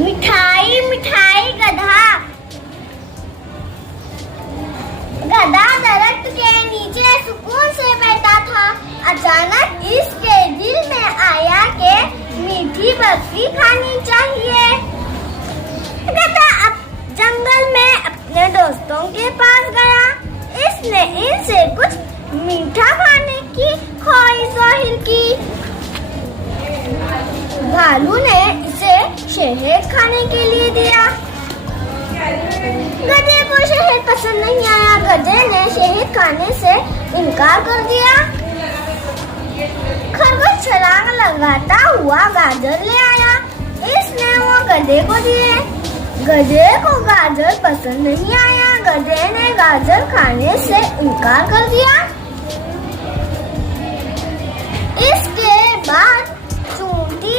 मिठाई मिठाई गधा। गधा दरख्त के नीचे सुकून से बैठा था। अचानक इसके दिल में आया कि मीठी बर्फी खानी चाहिए। गधा अब जंगल में अपने दोस्तों के पास गया। इसने इनसे कुछ मीठा खाने की ख्वाहिश जाहिर की। भालू ने इसे शहद खाने के लिए दिया। गधे को शहद पसंद नहीं आया। गधे ने शहद खाने से इनकार कर दिया। खरगोश छलांग लगाता हुआ गाजर ले आया। इसने वो गधे को दिए। गधे को गाजर पसंद नहीं आया। गधे ने गाजर खाने से इनकार कर दिया। इसके बाद